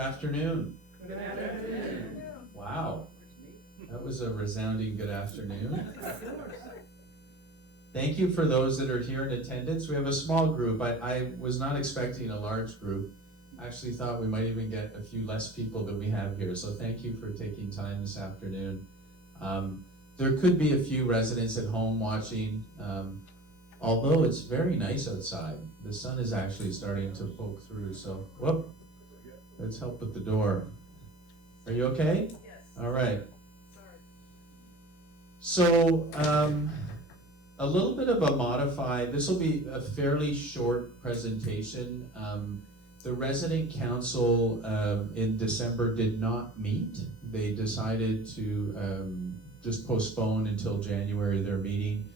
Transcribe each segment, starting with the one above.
afternoon. Good afternoon. Wow, that was a resounding good afternoon. Thank you for those that are here in attendance. We have a small group. I was not expecting a large group. I actually thought we might even get a few less people than we have here. So thank you for taking time this afternoon. There could be a few residents at home watching, although it's very nice outside. The sun is actually starting to poke through. So, whoop, let's help with the door. Are you okay? Yes. All right. Sorry. So, a little bit of a modified, this will be a fairly short presentation. The resident council in December did not meet. They decided to just postpone until January their meeting.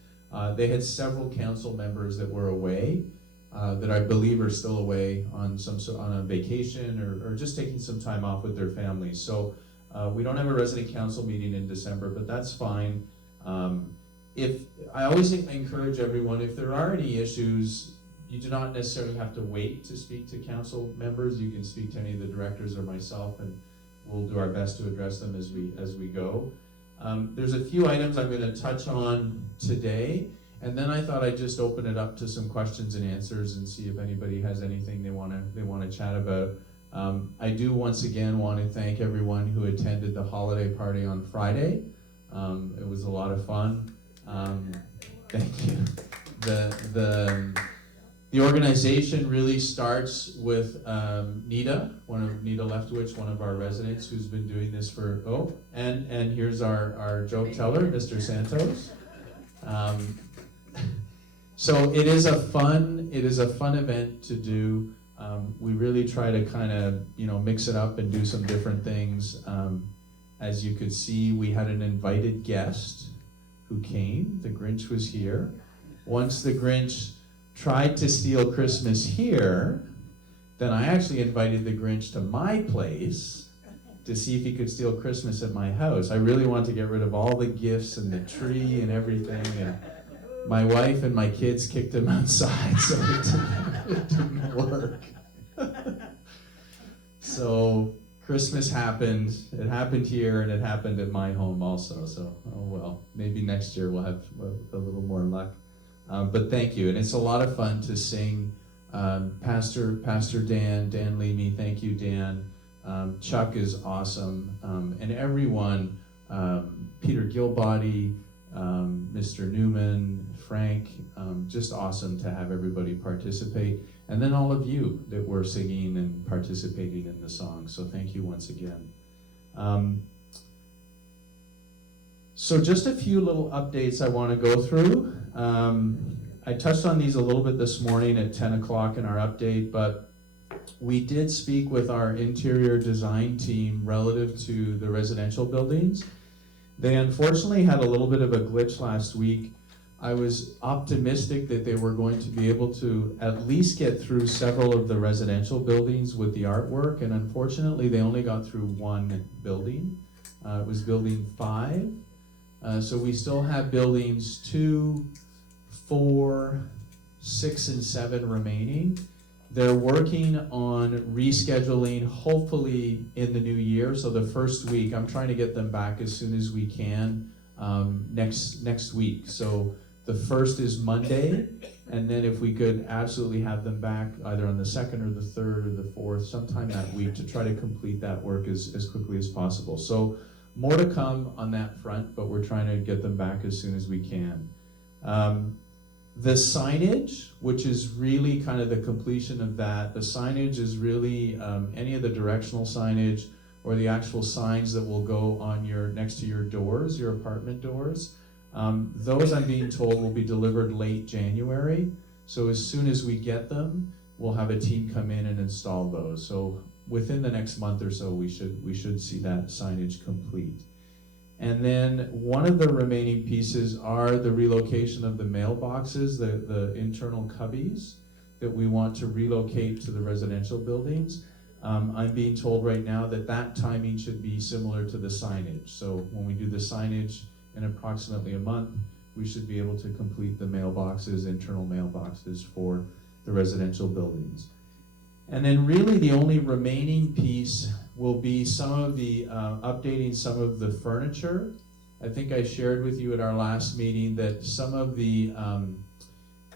They had several council members that were away, that I believe are still away on a vacation or just taking some time off with their families. So we don't have a resident council meeting in December, but that's fine. If I always encourage everyone, if there are any issues, you do not necessarily have to wait to speak to council members. You can speak to any of the directors or myself, and we'll do our best to address them as we go. There's a few items I'm going to touch on today, and then I thought I'd just open it up to some questions and answers and see if anybody has anything they want to chat about. I do once again want to thank everyone who attended the holiday party on Friday. It was a lot of fun. Thank you. The organization really starts with Nita Leftwich, one of our residents who's been doing this for, and here's our joke teller, Mr. Santos. So it is a fun event to do. We really try to kind of, mix it up and do some different things. As you could see, we had an invited guest who came. The Grinch was here. Once the Grinch tried to steal Christmas here, then I actually invited the Grinch to my place to see if he could steal Christmas at my house. I really wanted to get rid of all the gifts and the tree and everything, and my wife and my kids kicked him outside, so it didn't work. So Christmas happened. It happened here, and it happened at my home also. So, oh well, maybe next year we'll have a little more luck. But thank you, and it's a lot of fun to sing. Pastor Dan Leamy, thank you, Dan. Chuck is awesome, and everyone, Peter Gilbody, Mr. Newman, Frank, just awesome to have everybody participate. And then all of you that were singing and participating in the song. So thank you once again. So just a few little updates I want to go through. I touched on these a little bit this morning at 10 o'clock in our update, but we did speak with our interior design team relative to the residential buildings. They unfortunately had a little bit of a glitch last week. I was optimistic that they were going to be able to at least get through several of the residential buildings with the artwork, and unfortunately they only got through one building. It was building 5. So we still have buildings 2, 4, 6, and 7 remaining. They're working on rescheduling, hopefully in the new year. So the first week, I'm trying to get them back as soon as we can next week. So the first is Monday, and then if we could absolutely have them back either on the 2nd or the 3rd or the 4th, sometime that week, to try to complete that work as quickly as possible. So more to come on that front, but we're trying to get them back as soon as we can. The signage, which is really kind of the completion of that, the signage is really any of the directional signage or the actual signs that will go on next to your doors, your apartment doors. Those, I'm being told, will be delivered late January. So as soon as we get them, we'll have a team come in and install those. So within the next month or so, we should see that signage complete. And then one of the remaining pieces are the relocation of the mailboxes, the internal cubbies that we want to relocate to the residential buildings. I'm being told right now that timing should be similar to the signage. So when we do the signage in approximately a month, we should be able to complete the mailboxes, internal mailboxes for the residential buildings. And then really the only remaining piece will be some of the, updating some of the furniture. I think I shared with you at our last meeting that some of the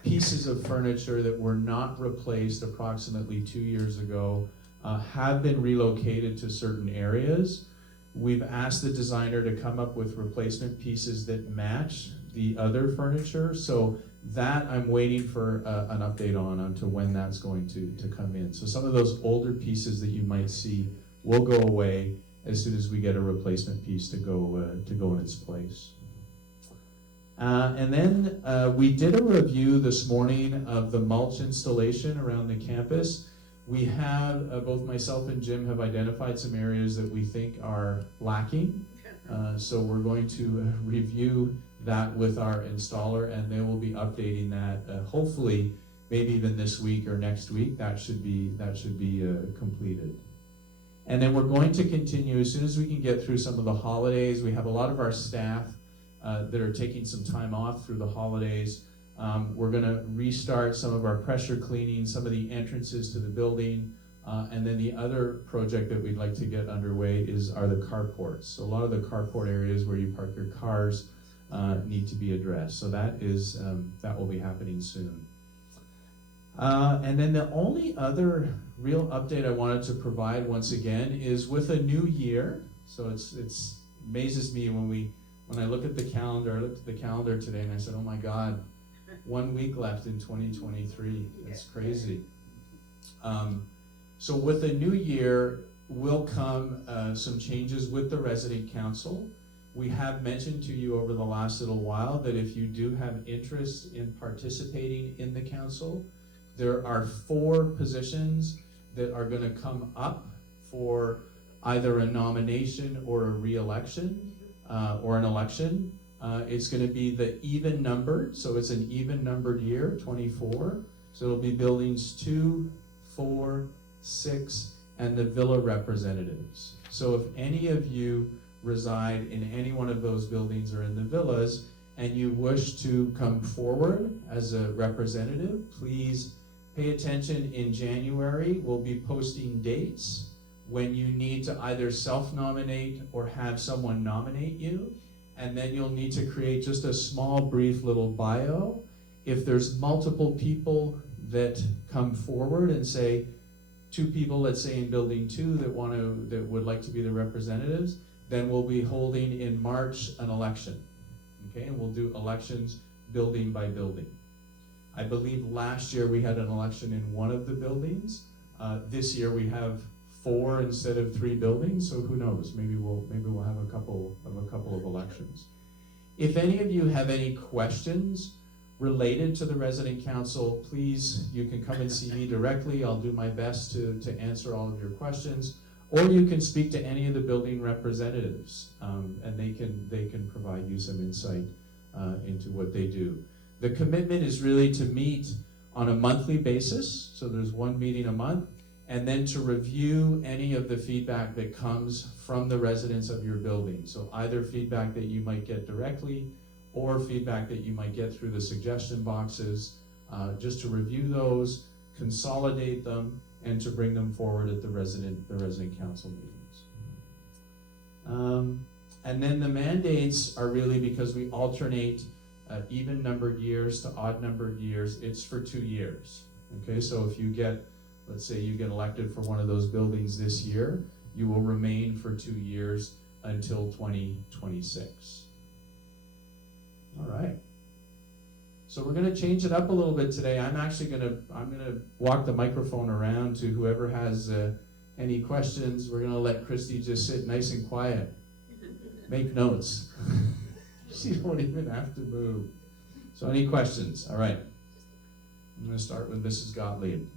pieces of furniture that were not replaced approximately 2 years ago have been relocated to certain areas. We've asked the designer to come up with replacement pieces that match the other furniture. So that I'm waiting for an update on to when that's going to come in. So some of those older pieces that you might see will go away as soon as we get a replacement piece to go in its place. And then we did a review this morning of the mulch installation around the campus. We have, both myself and Jim have identified some areas that we think are lacking. So we're going to review that with our installer, and they will be updating that hopefully maybe even this week or next week. That should be completed. And then we're going to continue as soon as we can get through some of the holidays. We have a lot of our staff that are taking some time off through the holidays. We're going to restart some of our pressure cleaning, some of the entrances to the building, and then the other project that we'd like to get underway are the carports. So a lot of the carport areas where you park your cars need to be addressed. So that will be happening soon. And then the only other real update I wanted to provide once again is with a new year. So it's amazes me when I look at the calendar. I looked at the calendar today and I said, oh my God, 1 week left in 2023. That's crazy. So with the new year will come some changes with the resident council. We have mentioned to you over the last little while that if you do have interest in participating in the council, there are 4 positions that are going to come up for either a nomination or a re-election or an election. It's going to be the even numbered, so it's an even numbered year, 24. So it'll be buildings 2, 4, 6, and the villa representatives. So if any of you reside in any one of those buildings or in the villas and you wish to come forward as a representative, please pay attention. In January, we'll be posting dates when you need to either self-nominate or have someone nominate you. And then you'll need to create just a small, brief little bio. If there's multiple people that come forward and say, 2 people, let's say in building 2 that would like to be the representatives, then we'll be holding in March an election. Okay, and we'll do elections building by building. I believe last year we had an election in one of the buildings. This year we have 4 instead of 3 buildings, so who knows? Maybe we'll have a couple of elections. If any of you have any questions related to the resident council, please, you can come and see me directly. I'll do my best to answer all of your questions, or you can speak to any of the building representatives, and they can provide you some insight into what they do. The commitment is really to meet on a monthly basis, so there's 1 meeting a month, and then to review any of the feedback that comes from the residents of your building. So either feedback that you might get directly or feedback that you might get through the suggestion boxes, just to review those, consolidate them, and to bring them forward at the resident council meetings. And then the mandates are really because we alternate even numbered years to odd numbered years. It's for 2 years. Okay, so if you get, let's say you get elected for one of those buildings this year, you will remain for 2 years until 2026. All right. So we're going to change it up a little bit today. I'm going to walk the microphone around to whoever has any questions. We're going to let Christy just sit nice and quiet, make notes. She won't even have to move. So any questions? All right. I'm going to start with Mrs. Gottlieb.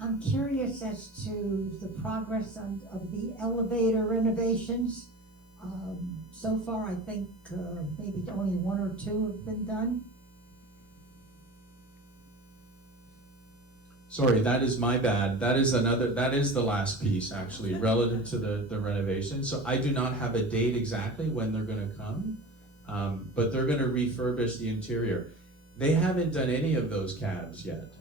I'm curious as to the progress of the elevator renovations. So far, I think maybe only 1 or 2 have been done. Sorry, that is my bad. That is the last piece actually, relative to the renovation. So I do not have a date exactly when they're going to come, but they're going to refurbish the interior. They haven't done any of those cabs yet.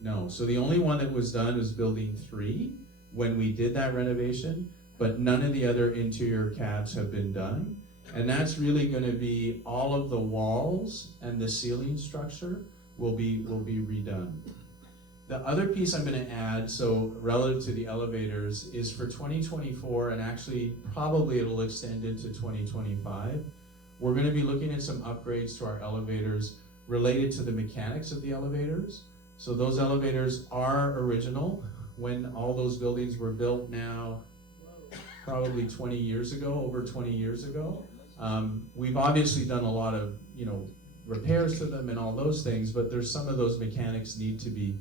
No, so the only one that was done was building 3 when we did that renovation, but none of the other interior cabs have been done. And that's really gonna be all of the walls and the ceiling structure will be redone. The other piece I'm gonna add, so relative to the elevators, is for 2024, and actually probably it'll extend into 2025, we're gonna be looking at some upgrades to our elevators related to the mechanics of the elevators. So those elevators are original. When all those buildings were built now, probably 20 years ago, over 20 years ago. We've obviously done a lot of, repairs to them and all those things, but there's some of those mechanics need to be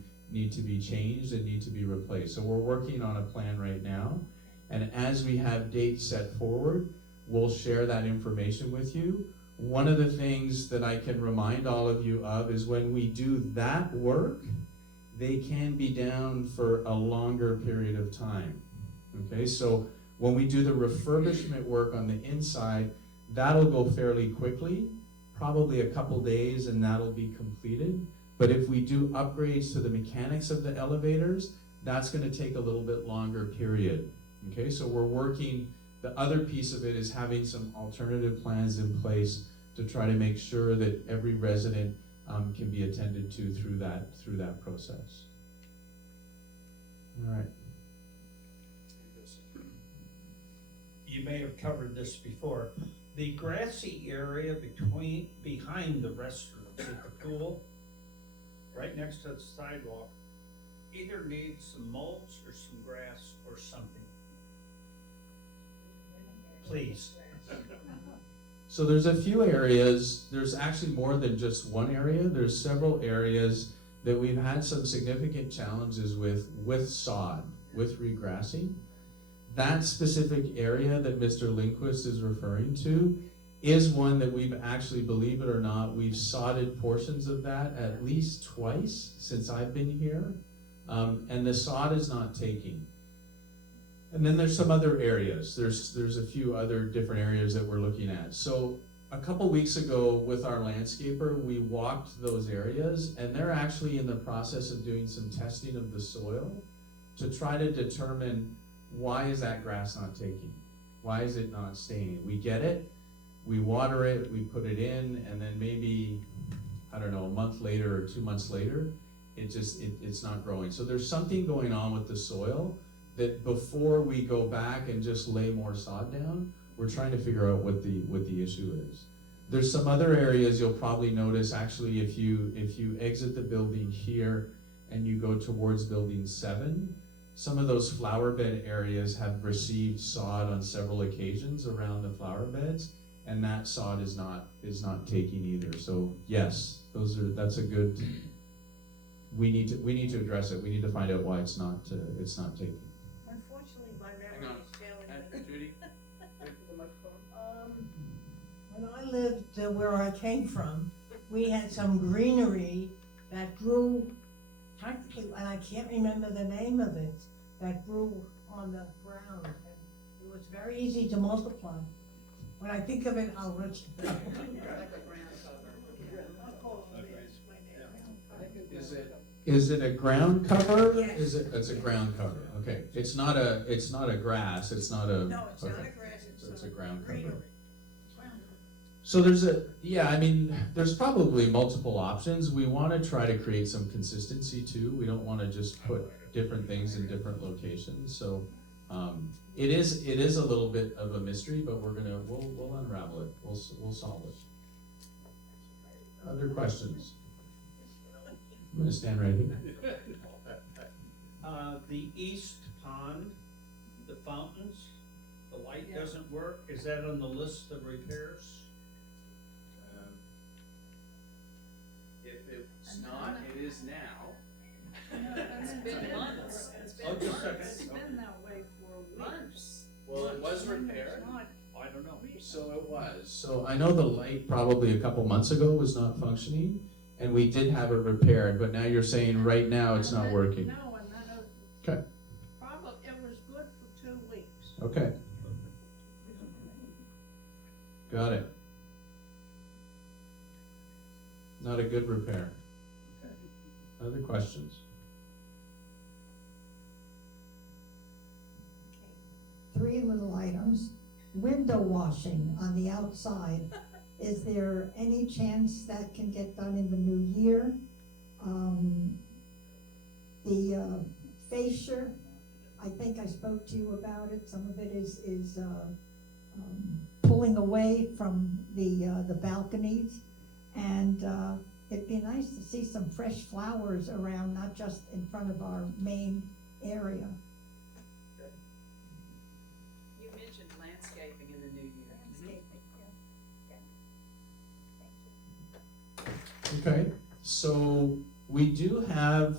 changed and need to be replaced. So we're working on a plan right now. And as we have dates set forward, we'll share that information with you. One of the things that I can remind all of you of is when we do that work, they can be down for a longer period of time. Okay, so when we do the refurbishment work on the inside, that'll go fairly quickly, probably a couple days, and that'll be completed. But if we do upgrades to the mechanics of the elevators, that's gonna take a little bit longer period. Okay, so we're working, the other piece of it is having some alternative plans in place to try to make sure that every resident can be attended to through that process. All right. You may have covered this before. The grassy area behind the restrooms at the pool, right next to the sidewalk, either needs some mulch or some grass or something. Please. So there's a few areas, there's actually more than just one area, there's several areas that we've had some significant challenges with sod, with regrassing. That specific area that Mr. Lindquist is referring to is one that we've actually, believe it or not, we've sodded portions of that at least twice since I've been here, and the sod is not taking. And then there's some other areas. There's a few other different areas that we're looking at. So a couple weeks ago with our landscaper, we walked those areas, and they're actually in the process of doing some testing of the soil to try to determine why is that grass not taking? Why is it not staying? We get it, we water it, we put it in, and then maybe, I don't know, a month later or 2 months later, it's not growing. So there's something going on with the soil that before we go back and just lay more sod down, we're trying to figure out what the issue is. There's some other areas you'll probably notice, actually, if you exit the building here and you go towards building 7, some of those flower bed areas have received sod on several occasions around the flower beds, and that sod is not taking either. So yes, that's a good. We need to address it. We need to find out why it's not taking. Unfortunately, my memory is failing me. Judy, wait for the microphone. When I lived where I came from, we had some greenery that grew practically, and I can't remember the name of it, that grew on the ground. And it was very easy to multiply. When I think of it, I'll let you know. Is it a ground cover? Yes. It's a ground cover. Okay. It's not a grass. It's not a. No, it's not okay. a grass, So it's a ground cover. greenery. So there's probably multiple options. We want to try to create some consistency too. We don't want to just put different things in different locations. So it is a little bit of a mystery, but we'll unravel it. We'll solve it. Other questions? I'm gonna stand right here. The east pond, the fountains, the light doesn't work. Is that on the list of repairs? If it's not, it is now. It's been months. Oh, just a second. It's been that way for months. Well, it was repaired. I don't know. So it was. So I know the light probably a couple months ago was not functioning, and we did have it repaired, but now you're saying right now it's not working. No, and then Okay. probably, it was good for 2 weeks. Okay. Got it. Not a good repair. Other questions? three little items. Window washing on the outside. Is there any chance that can get done in the new year? The fascia, I think I spoke to you about it. Some of it is pulling away from the balconies. And it'd be nice to see some fresh flowers around, not just in front of our main area. You mentioned landscaping in the new year. Okay, so we do have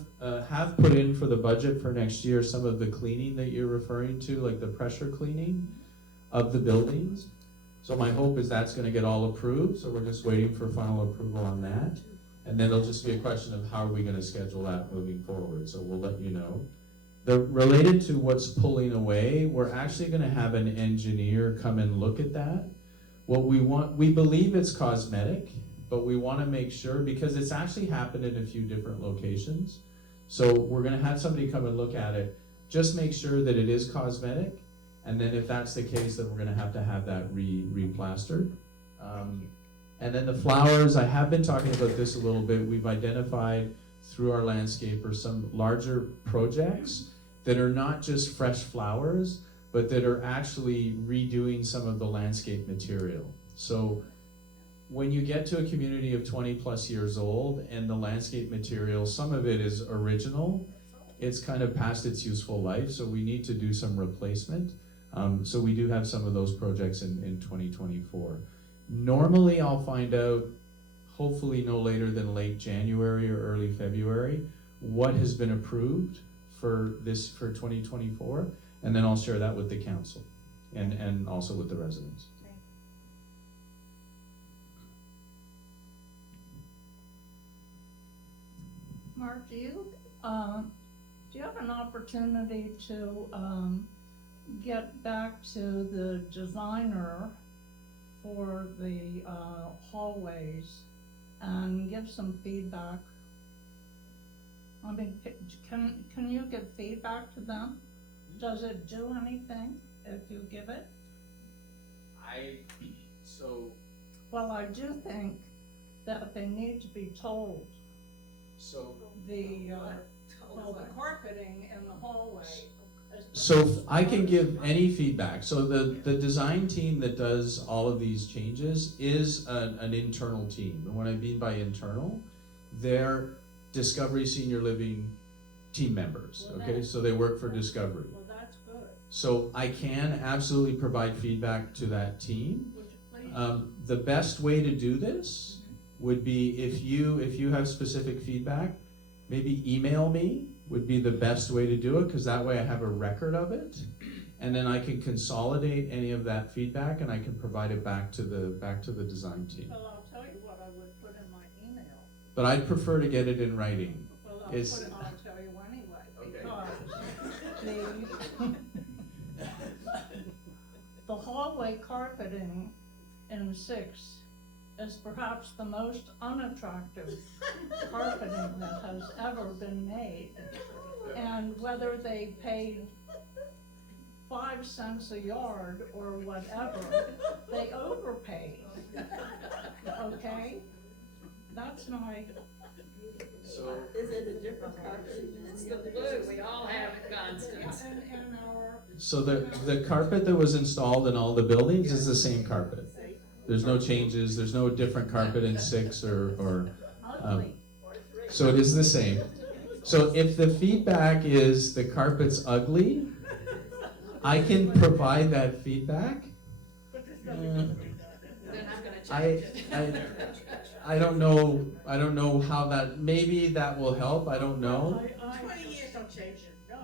put in for the budget for next year some of the cleaning that you're referring to, like the pressure cleaning of the buildings. So my hope is that's gonna get all approved, so we're just waiting for final approval on that. And then it'll just be a question of how are we gonna schedule that moving forward, so we'll let you know. Related to what's pulling away, we're actually gonna have an engineer come and look at that. What we believe it's cosmetic, but we wanna make sure, because it's actually happened in a few different locations. So we're gonna have somebody come and look at it, just make sure that it is cosmetic, and then if that's the case, then we're gonna have to have that replastered. And then the flowers, I have been talking about this a little bit, we've identified through our landscaper some larger projects that are not just fresh flowers, but that are actually redoing some of the landscape material. So when you get to a community of 20 plus years old and the landscape material, some of it is original, it's kind of past its useful life, so we need to do some replacement. So we do have some of those projects in 2024. Normally I'll find out, hopefully no later than late January or early February, what has been approved for 2024, and then I'll share that with the council and also with the residents. Mark, do you have an opportunity to get back to the designer for the hallways and give some feedback? I mean, can you give feedback to them? Does it do anything if you give it? Well, I do think that they need to be told the carpeting in the hallway. So I can give any feedback. So the design team that does all of these changes is an internal team. And what I mean by internal, they're Discovery Senior Living team members, okay? So they work for Discovery. Well, that's good. So I can absolutely provide feedback to that team. Would you please? The best way to do this would be if you have specific feedback, maybe email me would be the best way to do it, because that way I have a record of it, and then I can consolidate any of that feedback and I can provide it back to the design team. Well, I'll tell you what I would put in my email. But I'd prefer to get it in writing. Well, I'll Is- tell you anyway, Okay. because the hallway carpeting in 6 is perhaps the most unattractive carpeting that has ever been made. And whether they paid 5 cents a yard or whatever, they overpaid. Okay? That's my, So Is it a different carpet? It's the blue, we all have it, Constance. in our, So the carpet that was installed in all the buildings is the same carpet. There's no changes, there's no different carpet in 6 or ugly. so it is the same. So if the feedback is the carpet's ugly, I can provide that feedback. They're not gonna I, change it. I don't know how that, maybe that will help, I don't know. 20 years don't change it, no.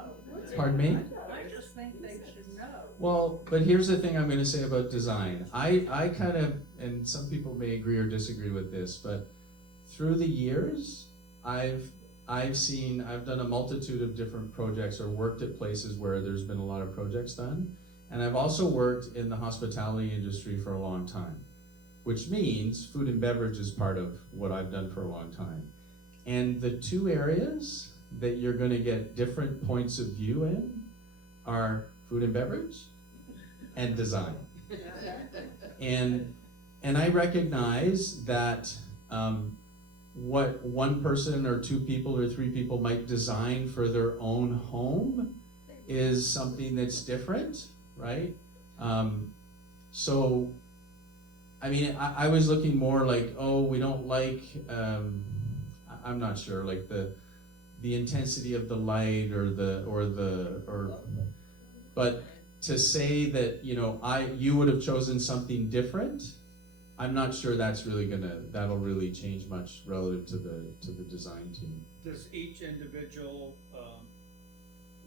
Pardon me? I just think they should know. Well, but here's the thing I'm gonna say about design. I kind of, and some people may agree or disagree with this, but through the years, I've done a multitude of different projects or worked at places where there's been a lot of projects done. And I've also worked in the hospitality industry for a long time, which means food and beverage is part of what I've done for a long time. And the two areas that you're gonna get different points of view in are food and beverage and design. And I recognize that what one person or two people or three people might design for their own home is something that's different, right? So, I mean, I was looking more like, oh, we don't like, I'm not sure, like the intensity of the light but to say that, you would have chosen something different, I'm not sure that'll really change much relative to the design team. Does each individual,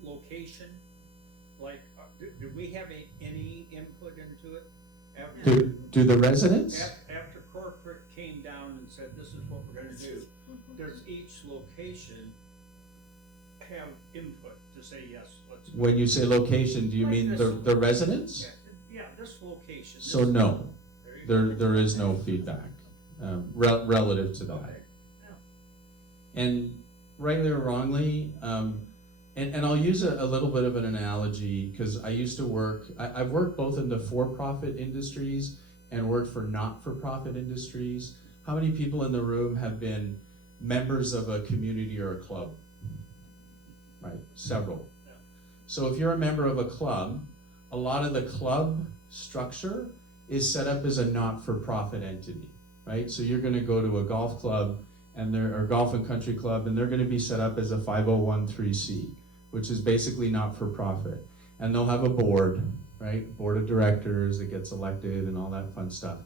location, like, do we have any input into it? Do the residents? After corporate came down and said, this is what we're gonna do, does each location have input to say, yes, let's go? When you say location, do you mean the residents? Yeah, this location. So no, there is no feedback relative to that. Okay. And rightly or wrongly, and I'll use a little bit of an analogy, because I used to work, I've worked both in the for-profit industries and worked for not-for-profit industries. How many people in the room have been members of a community or a club? Right, several. Yeah. So if you're a member of a club, a lot of the club structure is set up as a not-for-profit entity, right? So you're gonna go to a golf club or golf and country club, and they're gonna be set up as a 501(c), which is basically not-for-profit. And they'll have a board, right? Board of directors that gets elected and all that fun stuff.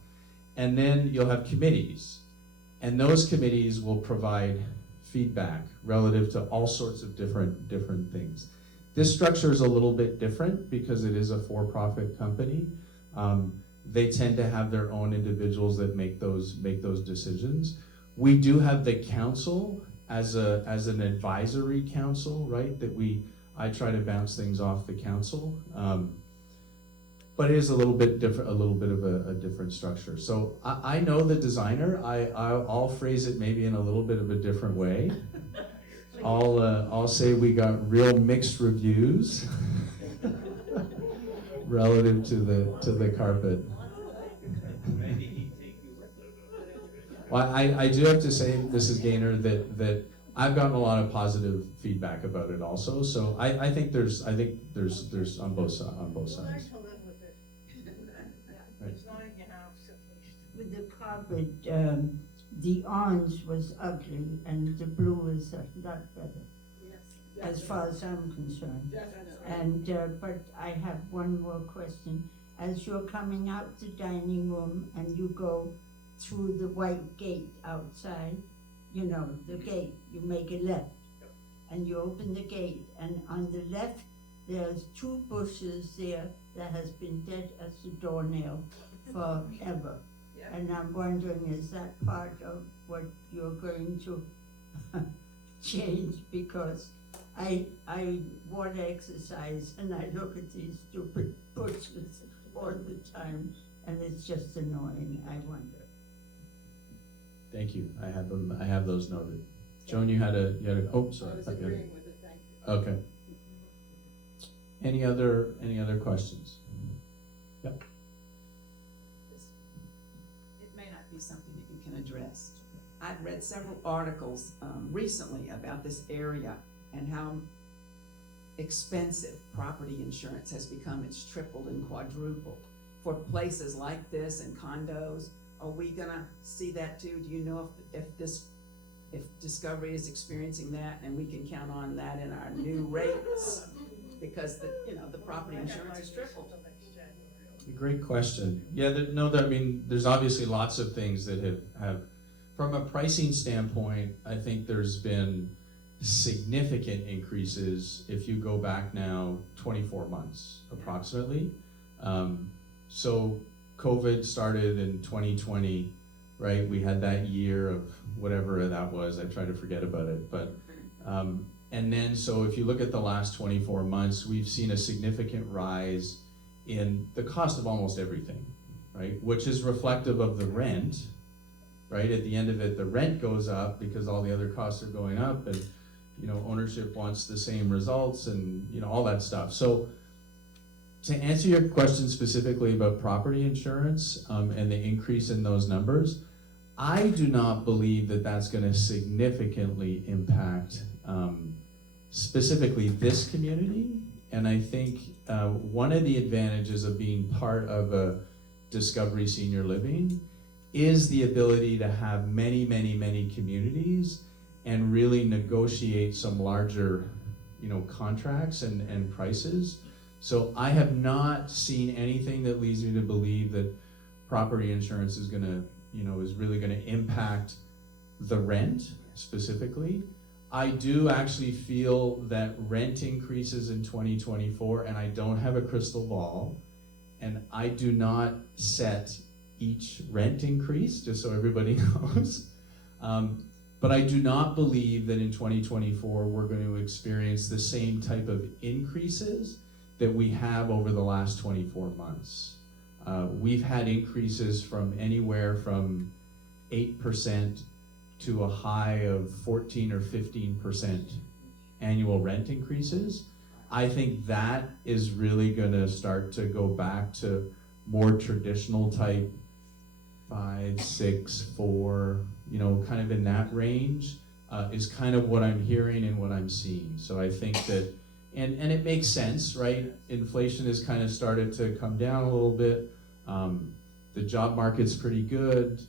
And then you'll have committees, and those committees will provide feedback relative to all sorts of different things. This structure is a little bit different because it is a for-profit company. They tend to have their own individuals that make those decisions. We do have the council as an advisory council, right? I try to bounce things off the council, but it is a little bit different, a little bit of a different structure. So I know the designer. I'll phrase it maybe in a little bit of a different way. I'll say we got real mixed reviews relative to the carpet. Maybe he'd take you with him. Well, I do have to say, Mrs. Gaynor, that I've gotten a lot of positive feedback about it also. So I think there's on both sides. It's nice to live with it. It's not in your house at least. With the carpet, the orange was ugly and the blue was a lot better, as far as I'm concerned. And, but I have one more question. As you're coming out the dining room and you go through the white gate outside, the gate, you make a left. And you open the gate, and on the left, there's two bushes there that has been dead as a doornail forever. And I'm wondering, is that part of what you're going to change? Because I want to exercise and I look at these stupid bushes all the time, and it's just annoying, I wonder. Thank you. I have those noted. Joan, you had a oh, sorry. I was thought you had a- agreeing with it, thank you. Okay. Any other questions? It may not be something that you can address. I've read several articles recently about this area and how expensive property insurance has become. It's tripled and quadrupled for places like this and condos. Are we gonna see that too? Do you know if Discovery is experiencing that and we can count on that in our new rates? Because the property insurance is tripled. A great question. Yeah, there's obviously lots of things that have, from a pricing standpoint, I think there's been significant increases if you go back now 24 months approximately. So COVID started in 2020, right? We had that year of whatever that was. I try to forget about it, but and then so if you look at the last 24 months, we've seen a significant rise in the cost of almost everything, right? Which is reflective of the rent, right? At the end of it, the rent goes up because all the other costs are going up, and ownership wants the same results, and all that stuff. So to answer your question specifically about property insurance and the increase in those numbers, I do not believe that that's going to significantly impact specifically this community. And I think one of the advantages of being part of a Discovery Senior Living is the ability to have many, many, many communities and really negotiate some larger, contracts and prices. So I have not seen anything that leads me to believe that property insurance is gonna, is really gonna impact the rent specifically. I do actually feel that rent increases in 2024, and I don't have a crystal ball, and I do not set each rent increase, just so everybody knows. But I do not believe that in 2024 we're going to experience the same type of increases that we have over the last 24 months. We've had increases from anywhere from 8% to a high of 14 or 15% annual rent increases. I think that is really going to start to go back to more traditional type 5, 6, 4, kind of in that range is kind of what I'm hearing and what I'm seeing. So I think that, and it makes sense, right? Inflation has kind of started to come down a little bit. The job market's pretty good.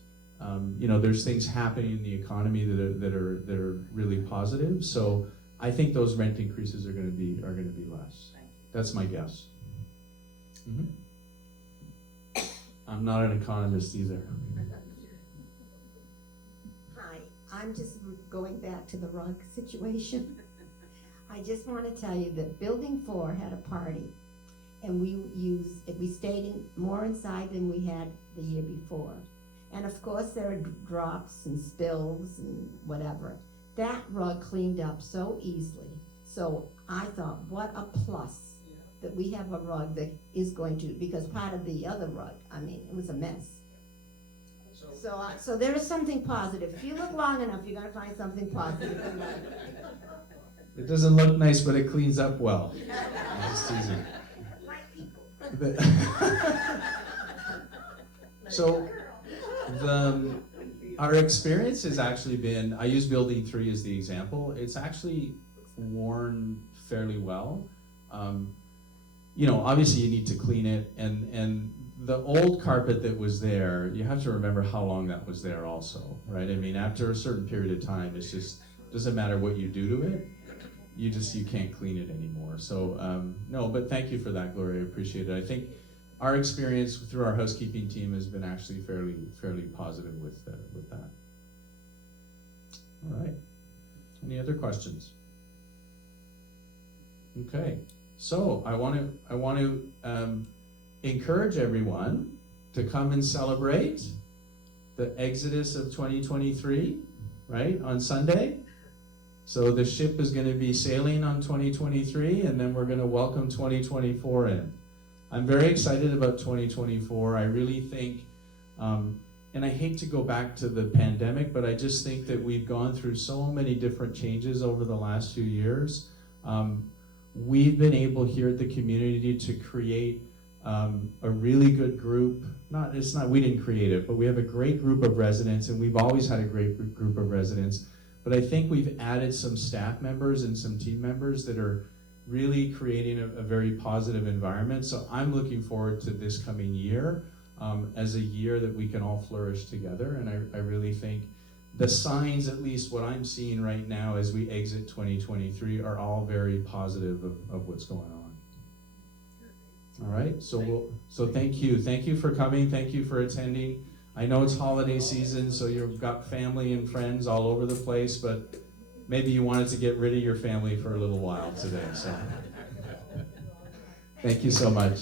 There's things happening in the economy that are really positive. So I think those rent increases are going to be less. That's my guess. Mm-hmm. I'm not an economist either. Hi, I'm just going back to the rug situation. I just want to tell you that Building 4 had a party, and we stayed more inside than we had the year before. And of course there are drops and spills and whatever. That rug cleaned up so easily. So I thought, what a plus that we have a rug that is going to, because part of the other rug, it was a mess. So there is something positive. If you look long enough, you're gonna find something positive. It doesn't look nice, but it cleans up well. I'm just teasing. So our experience has actually been, I use Building 3 as the example, it's actually worn fairly well. Obviously you need to clean it, and the old carpet that was there, you have to remember how long that was there also, right? After a certain period of time, it's just, doesn't matter what you do to it, you can't clean it anymore. So, no, but thank you for that, Gloria, I appreciate it. I think our experience through our housekeeping team has been actually fairly positive with that. All right. Any other questions? Okay. So I want to encourage everyone to come and celebrate the Exodus of 2023, right, on Sunday. So the ship is going to be sailing on 2023, and then we're going to welcome 2024 in. I'm very excited about 2024. I really think, and I hate to go back to the pandemic, but I just think that we've gone through so many different changes over the last few years. We've been able here at the community to create a really good group. We didn't create it, but we have a great group of residents, and we've always had a great group of residents. But I think we've added some staff members and some team members that are really creating a very positive environment. So I'm looking forward to this coming year as a year that we can all flourish together. And I really think the signs, at least what I'm seeing right now as we exit 2023, are all very positive of what's going on. All right, so thank you. Thank you for coming. Thank you for attending. I know it's holiday season, so you've got family and friends all over the place, but maybe you wanted to get rid of your family for a little while today. So thank you so much.